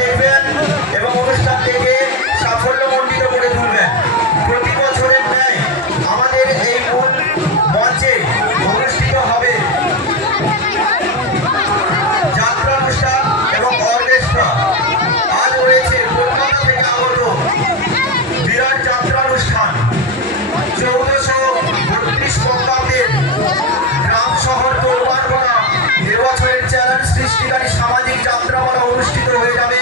দেখবেন এবং অনুষ্ঠান থেকে সাফল্যমণ্ডিত করে তুলবেন। প্রতি বছরের ন্যায় আমাদের এই মূল মঞ্চে অনুষ্ঠিত হবে যাত্রা এবং অর্কেস্ট্রা। আজ রয়েছে কলকাতা থেকে আগত বিরাট যাত্রা অনুষ্ঠান। গ্রাম শহর তোলবার করা চ্যালেঞ্জ সৃষ্টিকারী সামাজিক যাত্রা অনুষ্ঠিত হয়ে যাবে।